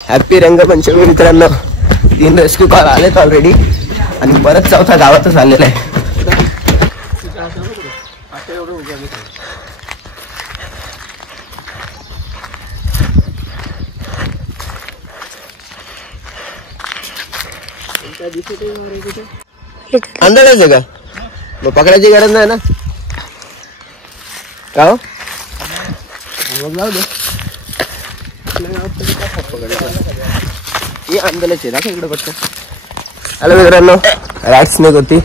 Happy Rangpanchami मित्रांनो. 3 rescue call आलेत already आणि परत चौथा गावातच आलेला आहे. अंदाज आहे का? मग पकडायची गरज नाही ना का हो? मग जाऊ दे. हॅलो मित्रांनो, राईट स्नेक होती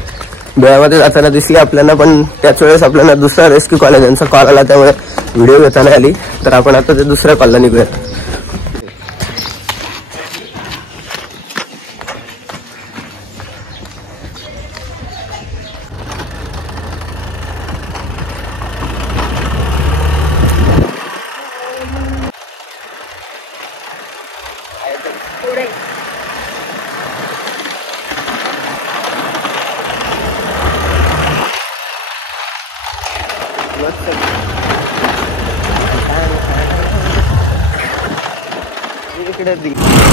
डोळ्यामध्ये जाताना दिसली आपल्याला, पण त्याच वेळेस आपल्याला दुसरा रेस्क्यू कॉल आहे त्यांचा कॉल आला, त्यामुळे व्हिडिओ घेता नाही आली. तर आपण आता ते दुसऱ्या कॉलला निघूया.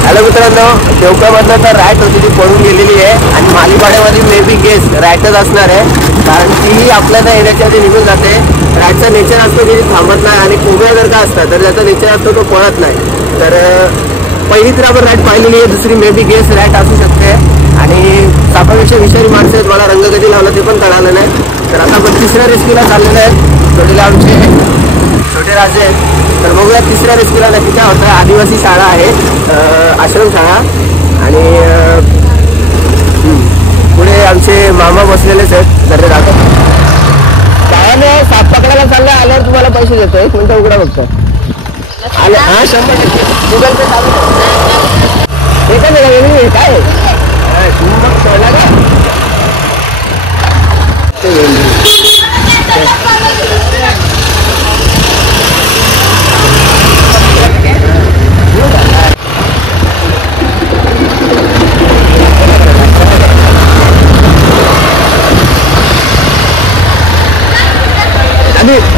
हॅलो मित्रांनो, देवकामधनं तर राईट होती ती पडून गेलेली आहे आणि मालीपाड्यामध्ये मे बी गेस राईटच असणार आहे, कारण तीही आपल्याला येण्याच्या आधी निघून जाते. राईटचा नेचर असतो की थांबत नाही आणि कोंबड्या जर का असतात तर त्याचा नेचर असतो तो पळत नाही. तर पहिली तर आपण राईट पाहिलेली आहे, दुसरी मे बी गेस राईट असू शकते आणि सापापेक्षा विषारी माणसं आहेत. मला रंग कधी लावला ते पण कळालं नाही. तर आता आपण तिसऱ्या रेस्क्यूला चाललेलं आहे. जोडीला आमचे छोटे राजे आहेत. तर बघूया तिसऱ्या रेस्क्यूला नक्की काय होतं. आदिवासी शाळा आहे, आश्रमशाळा, आणि पुढे आमचे मामा बसलेलेच आहेत. तर जातो गावाने साप पकडायला चाललं. आल्यावर तुम्हाला पैसे देतो. 1 मिनिट उघडा फक्त. आले हा 100% गुगल पे चालू हे का नाही काय मग कळला का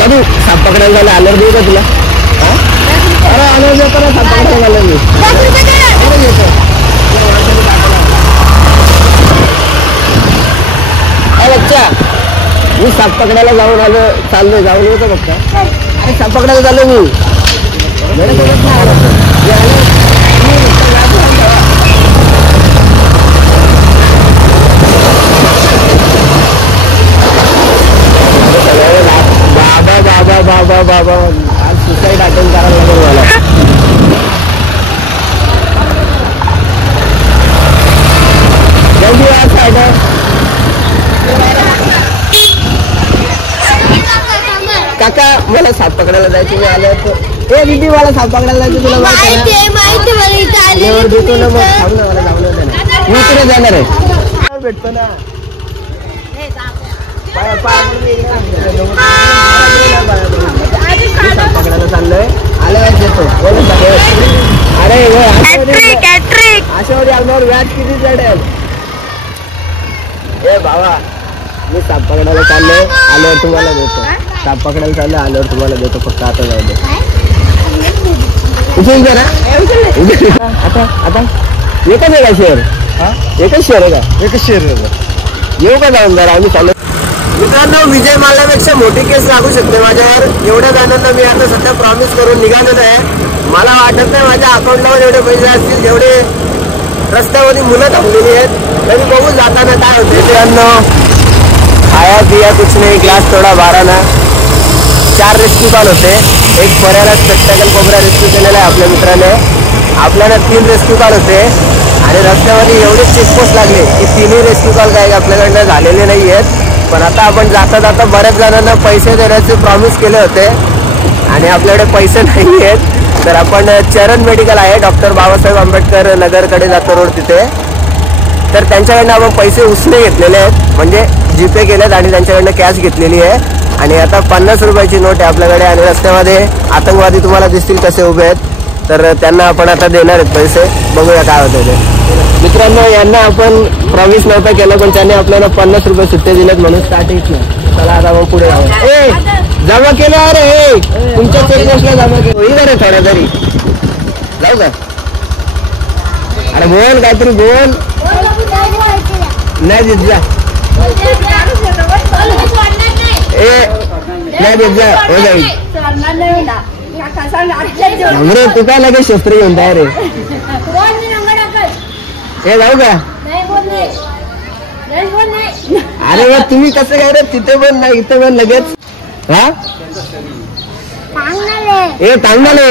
अभी साप पकडायला झालं. आल्यावर देऊ का तुला? अरे आल्यावर देतो ना, साप पकडायला झालं मी. बच्चा मी साप पकडायला जाऊन आलो, चाललोय, जाऊन येतो फक्त. अरे साप पकडायला चाललो मी. बाबा बाबा बाबा बाबा आज सुसाईड अटेम्प्ट करायला लागेल मला. काका मला साप पकडायला जायचं, मी आलो होतो. ए दीदी मला साप पकडायला जायचं, तुला माहिती देतो ना. मग थांब ना, मला जाऊन होतं ना. मी कुठे जाणार आहे? भेटतो ना. पकडायला चाललोय. आल्यावर देतो. अरे अशावर आल्यावर व्याज किती चढेल? ए बाबा मी साप पकडायला चाललोय, आल्यावर तुम्हाला देतो. साप पकडायला चाललोय, आल्यावर तुम्हाला देतो. फक्त आता जाऊ दे. उचल जरा. आता एकच आहे का शेअर? एकच शेअर आहे का? एकच शेअर येऊ का जाऊन जरा? आम्ही चालू. मित्रांनो, विजय माल्यापेक्षा मोठी केस लागू शकते माझ्यावर. एवढ्या जणांना मी आता सध्या प्रॉमिस करून निघालेलं आहे. मला वाटत नाही माझ्या अकाउंटला एवढे पैसे असतील जेवढे रस्त्यामध्ये मुलं थांबलेली आहेत. तरी बघून जाताना काय होते. मित्रांनो, खाया पिया कुछ नाही, ग्लास थोडा बारा ना. 4 रेस्क्यू कॉल होते. एक पर्याला स्पेक्टाकल कोबरा रेस्क्यू केलेला आहे आपल्या मित्राने. आपल्याला 3 रेस्क्यू कॉल होते आणि रस्त्यामध्ये एवढे चेकपोस्ट लागले की 3ही रेस्क्यू कॉल काही आपल्याकडनं झालेले नाही आहेत. पण आता आपण जाता जाता बऱ्याच जणांना पैसे देण्याचे प्रॉमिस केले होते आणि आपल्याकडे पैसे नाही आहेत. तर आपण चरण मेडिकल आहे, डॉक्टर बाबासाहेब आंबेडकर नगरकडे जातो रोड तिथे. तर त्यांच्याकडनं आपण पैसे उसने घेतलेले आहेत, म्हणजे जीपे केलेत आणि त्यांच्याकडनं कॅश घेतलेली आहे. आणि आता 50 रुपयाची नोट आहे आपल्याकडे. आणि रस्त्यामध्ये आतंकवादी तुम्हाला दिसतील कसे उभे आहेत. तर त्यांना आपण आता देणार आहेत पैसे. बघूया काय होतं ते. मित्रांनो, यांना आपण प्रॉमिस नव्हता केलं, पण त्यांनी आपल्याला 50 रुपये सुट्टे दिलेत म्हणून स्टार्टिंग. चला आता मग पुढे जमा केलं. अरे तुमच्या चेकपोस्टला जमा केलं. इधर आहे थोड्या तरी जाऊ का? अरे बोल काहीतरी बोल. नाही देत जा. नाही देत जा. हो जाईल. तू काय लगेच शस्त्र घेऊन तयार आहे. हे जाऊ का. अरे तुम्ही कसं काय रे तिथे पण नाही इथे पण लगेच. हा ए चांगले.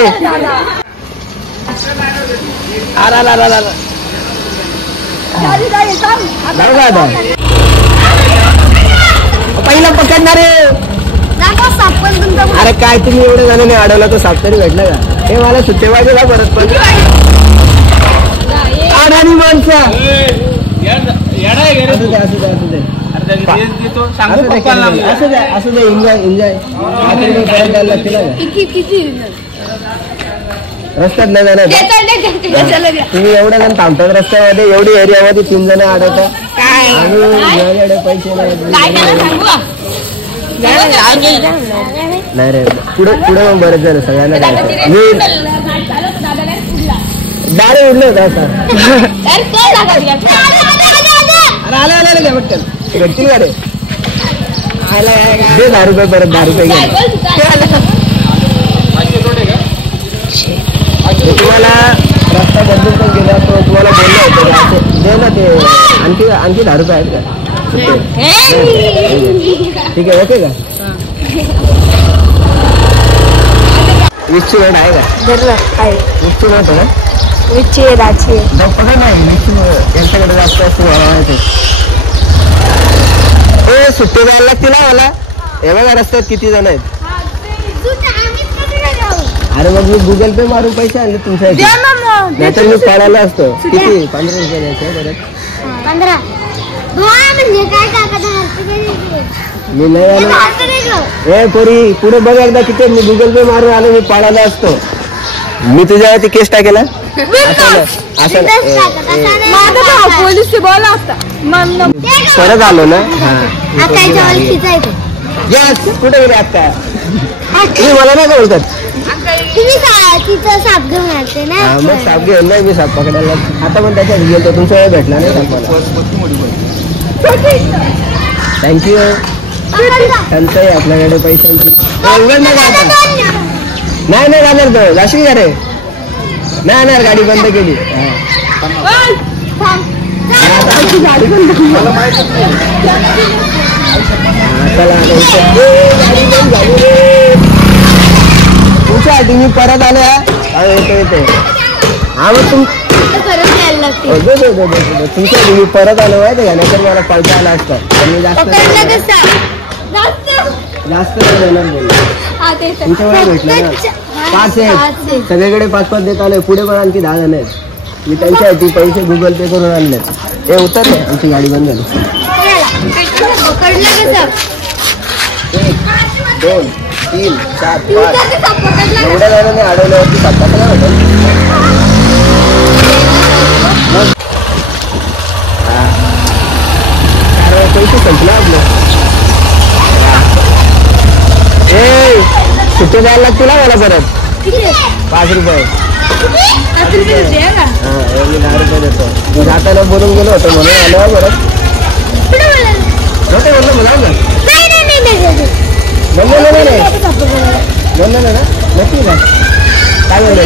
पहिला पकडणारे. अरे काय तुम्ही एवढे जणांनी अडवला तो साप तरी भेटला का. हे मला सुट्टे पाहिजे ना परत पण. अडाणी माणसा असू दे एन्जॉय. रस्त्यात नाही जाणार. तुम्ही एवढ्या जण थांबतात रस्त्यामध्ये एवढी एरियामध्ये 3 जण अडवतात. आणि पैसे नाही रे. पुढे मग बरेच झालं सगळ्यांना. दारे उडले होता असा. आला पटकन भेटतील गाडे. दे 10 रुपये परत 10 रुपये घे. तुम्हाला रस्ता बदलून पण गेला तो तुम्हाला बोलला होतं दे ना ते. आणखी 10 रुपये आहेत का. ठीक आहे ओके का. 20ची नोट आहे का. 20ची नोट आहे ना. 20ची आहे 10ची आहे. पकड नाही 20ची यांच्याकडे जास्त असतो माहिती. ए सुट्टे द्यायला लागतील मला. हे बघा रस्त्यात किती जण आहेत. अरे मग मी गुगल पे मारून पैसे आणले तुमच्या. नाहीतर मी पळायला असतो. किती 15 रुपये द्यायचे परत. 15 मी नाही. ए पोरी पुढे बघ एकदा किती. मी गुगल पे मारून आलो. मी पळायला असतो. मी तुझ्यावरती केस टाकेला असं परत आलो ना. कुठे गेले आता. तुम्ही मला नाही बोलतात. मग साप घेऊन नाही मी साप पकडायला. आता पण त्याच्यात गेलो तुमचा वेळ भेटला नाही सापाला. थँक्यू. त्यांचं आहे आपल्याकडे पैशांची. नाही जाणार तो. जाशील का रे. नाही येणार. गाडी बंद केली. गाडी बंद तुमच्यासाठी मी परत आलो. येतो हा मग तुमच्यासाठी मी परत आलो माहिती का. नाहीतर मला पळता आला असतं. मी जास्त नाही देणार. तुमच्याकडे भेटलं ना 5 आहेत. सगळीकडे 5-5 देत आलोय. पुढे पण आणखी 10 जण आहेत. मी त्यांच्यासाठी पैसे गुगल पे करून आणले. हे उतरले. आमची गाडी बंद झाली. 1 2 3 4 5 एवढ्या जणांनी अडवल्यावरती 7 काय होतं. पैसे संपला आपलं. ए सुट्टे द्यायला लागतील मला परत. 5 रुपये. हा मी 10 रुपये देतो. जाताना बोलून गेलो होतो म्हणून आलो परत. होते बोललो मला ना. बोललो ना नक्की का. काय बोललो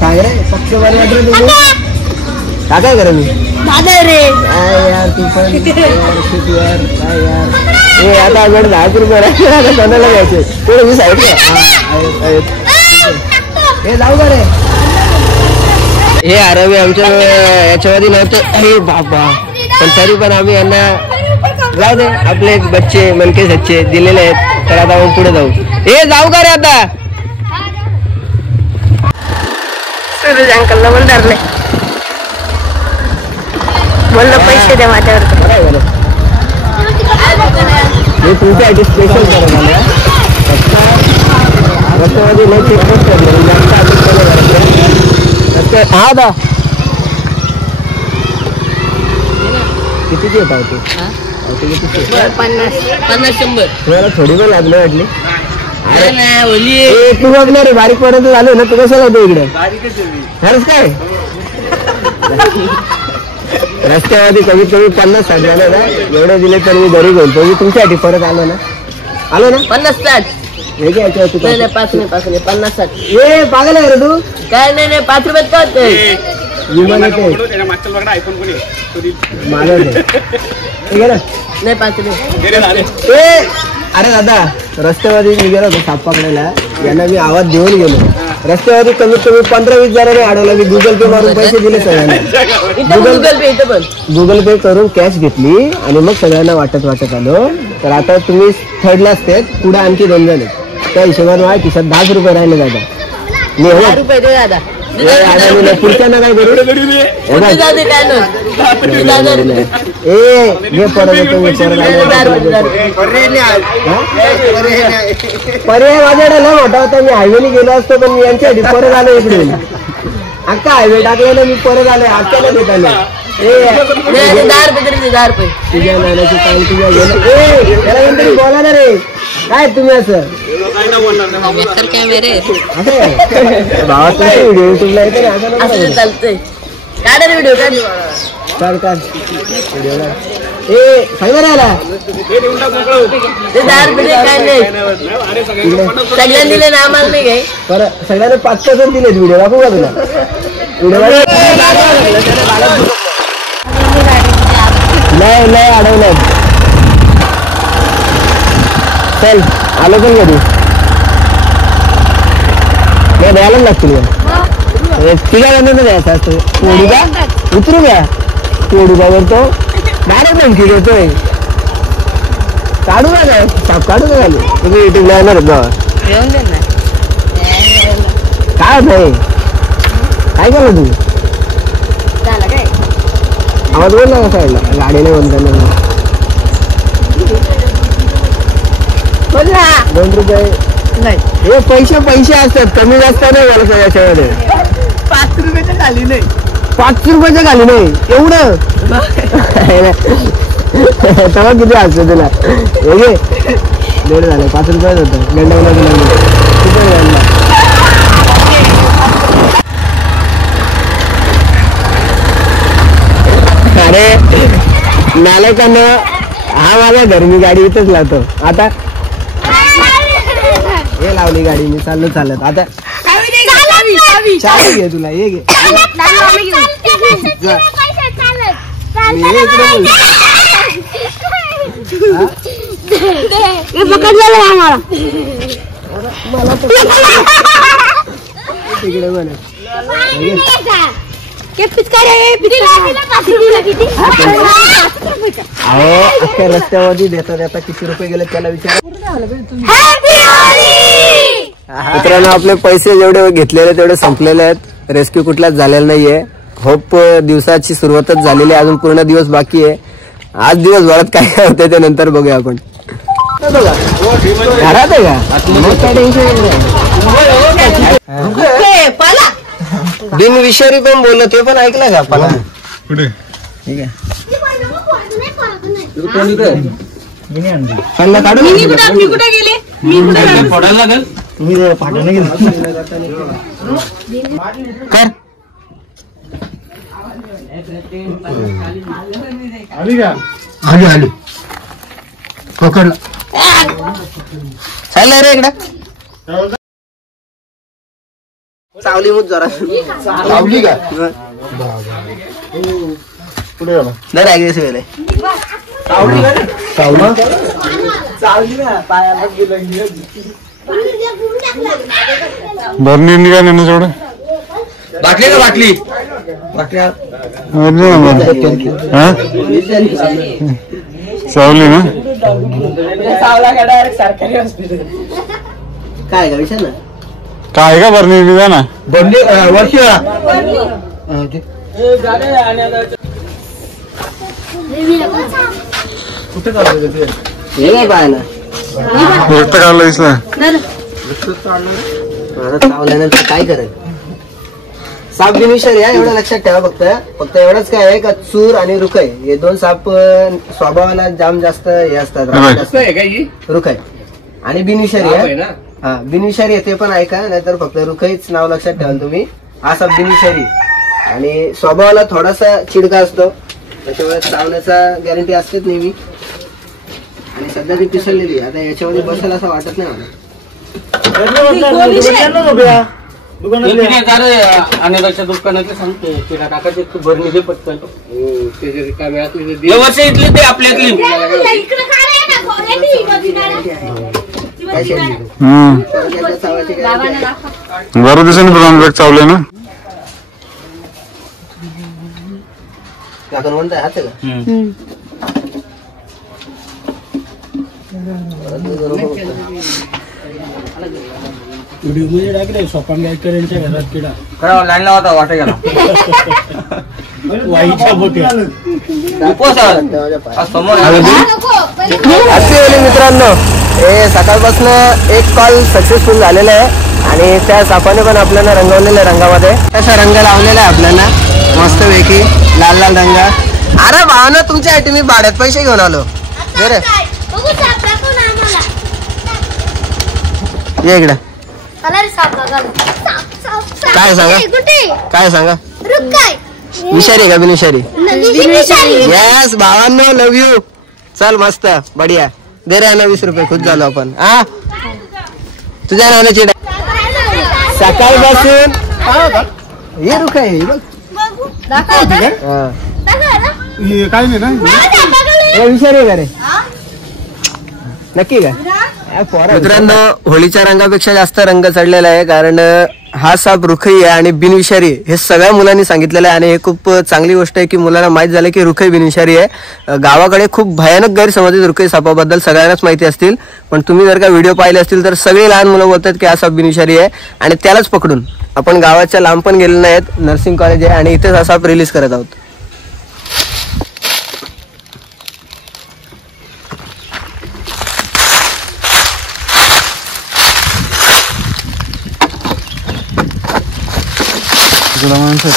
काय रे. पक्ष बरं वाटलं तुम्ही. काय करा मी यार तू पण यार काय यार. हे आता आपल्याकडे 10 रुपये आता कोणाला घ्यायचे. पुढे मी साईड हे जाऊ का रे. हे अरबी आमच्या याच्यामध्ये नव्हतं. हे बाबा पण तरी पण आम्ही यांना जाऊ दे. आपले बच्चे मनके सच्चे दिलेले आहेत. तर आता मग पुढे जाऊ. हे जाऊ का रे आता. सूरज अंकलला पण धरले. बोललं पैसे द्या माझ्यावर. हे तुमच्यासाठी स्पेशल करत आलं. रस्त्यामध्ये नाही चेकपोस्ट हा दा कितीची येत होती. 50 100 तुम्हाला थोडी पण लागली वाटली. तू बघणार रे बारीक पर्यंत झालं ना तू कशाला होतो इकडे खरंच काय रस्त्यामध्ये कमीत कमी 50-60 झालं ना एवढे दिले तर मी घरी घेऊन मी तुमच्यासाठी परत आलो ना 50-60 हे घ्यायचं तू 5 नाही 50-60 ए पागल आहे रे तू काय नाही 5 रुपयात काय होतंय विमान येते माझं ठीक आहे ना नाही 5 रुपये ए अरे दादा रस्त्यामध्ये मी गेलो होतो साप पकडायला यांना मी आवाज देऊन गेलो रस्त्यामध्ये कमीत कमी 15-20 जणांनी अडवलं मी गुगल पे मारून पैसे दिले सगळ्यांना गुगल पे करून कॅश घेतली आणि मग सगळ्यांना वाटत आलो तर आता तुम्ही थर्डला असते पुढे आणखी 2 जण त्या हिशोबाने माझ्या खिशात 10 रुपये राहिले दादा मी 10 रुपये दे दादा पुढच्या काय करू पर्याय माझ्याकडे लय मोठा होता मी हायवेने गेलो असतो पण मी यांच्यासाठी परत आलो इकडून अक्का हायवे टाकलेला मी परत आलोय अक्काला देत आलो 10 रुपये तुझ्या नाण्याची काम तुझ्या गेलं त्याला बोला ना रे काय तुम्ही असं भावा तुमचे व्हिडिओ युट्यूबला येते ना चालतंय काढा व्हिडिओ काढ ए फायदा राहिला ते 10 रुपये काय नाही सगळ्यांनी दिले ना आम्हाला नाही काय बरं सगळ्यांना 5-5 दिलेत व्हिडिओ दाखवू का तुला व्हिडिओ लय अडवलं चल आलो पण कधी नाही द्यायलाच लागतील तिघा जणांना द्यायचं असतं पोळी का उतरू घ्या पोळी का करतो डायरेक्ट धमकी देतोय काढू का काय साप काढू का झाली तुम्ही युट्यूबला येणार बाबा काय नाही काय केलं तू आवाज बोल ना साईडला गाडी नाही बोलताना 2 रुपये नाही हे पैसे असतात कमी जास्त नाही झालं सगळ्या याच्यामध्ये 5 रुपयाच्या खाली नाही 5 रुपयाच्या खाली नाही एवढं तेव्हा किती असतं तुला हे दीड झालं 5 रुपयाच होतं गंडावला तुला अरे नालायकांना हा माझा घर मी गाडी इथंच लावतो आता हे लावली गाडी मी चालत आता चावी घे तुला हे घे तिकडे बन रस्त्यावरती देता किती रुपये गेले त्याला विचार मित्रांनो आपले पैसे जेवढे घेतलेले तेवढे संपलेले आहेत रेस्क्यू कुठलाच झालेला नाहीये होप दिवसाची सुरुवातच झालेली आहे अजून पूर्ण दिवस बाकी आहे आज दिवसभरात काय होते ते नंतर बघूया आपण घरात आहे का बिनविषारी पण बोललो ते पण ऐकलं का आपण कुठे ठीक आहे आली पकडलं चाललं रे इकडं सावली मुत जरा सावली का पुढे गेला नाही ऍग्रेसिव्ह गेले सावली का सावली ना पायाला गेलं बरणी निघाले ना सोड बाटली का बाटली सावली ना सरकारी हॉस्पिटल काय का विषय ना काय का बरणी निघा ना बंदी वर्ष कुठे पाहायला रक्त काढलं इसला चावल्यानंतर काय करायचं साप बिनविषारी आहे एवढं लक्षात ठेवा फक्त एवढंच काय आहे का चूर आणि रुखाई हे 2 साप स्वभावाला जाम जास्त हे असतात रुखाई आणि बिनविषारी आहे हा बिनविषारी आहे ते पण ऐका, नाहीतर फक्त रुखईच नाव लक्षात ठेवा तुम्ही. हा साप बिनविषारी आणि स्वभावाला थोडासा चिडका असतो, त्याच्यामुळे चावण्याचा गॅरंटी असतेच नेहमी. आणि सध्या ती पिसळलेली, आता याच्यामध्ये बसेल असं वाटत नाही मला. अनेकाच्या दुकानातले सांगते तिला टाकायचे तू भरणी दे पटकन. काय वेळात वर्ष इथली ते आपल्यातली बरं दिवसांनी ब्राऊन बॅग चावले ना. काकण म्हणताय हात का व्हिडिओ मध्ये टाकले स्वपन गायकरांच्या घरात किडा काय लाईन लावता वाटे गेला वाईच्या बोट्या समोर मित्रांनो. हे सकाळपासून एक कॉल सक्सेसफुल झालेला आहे आणि त्या सापाने पण आपल्याला रंगवलेल्या रंगामध्ये तसा रंग लावलेला आहे आपल्याला मस्त पैकी लाल लाल रंग. अरे भावना तुमच्यासाठी मी भाड्यात पैसे घेऊन आलो. बरं ये इकडे. काय सांगा काय सांगा विषारी आहे का बिनविषारी? यस भावांनो लव यू. चल मस्त बढिया दे रे ना 20 रुपये. खुश झालो आपण. हा तुझ्या नावाची सकाळपासून हे रुख आहे काय नाही ना विषारी का रे नक्की का? मित्रांनो होळीच्या रंगापेक्षा जास्त रंग चढलेला आहे, कारण हा साप रुखई आहे आणि बिनविषारी हे सगळ्या मुलांनी सांगितलेलं आहे. आणि हे खूप चांगली गोष्ट आहे की मुलांना माहित झालं की रुखई बिनविषारी आहे. गावाकडे खूप भयानक गैरसमज आहेत रुखई सापाबद्दल, सगळ्यांनाच माहिती असतील, पण तुम्ही जर का व्हिडिओ पाहिले असतील तर सगळे लहान मुलं बोलतात की हा साप बिनविषारी आहे. आणि त्यालाच पकडून आपण गावाच्या लांब पण गेलेलो नाहीत, नर्सिंग कॉलेज आहे आणि इथेच हा साप रिलीज करत आहोत. तुला माणसं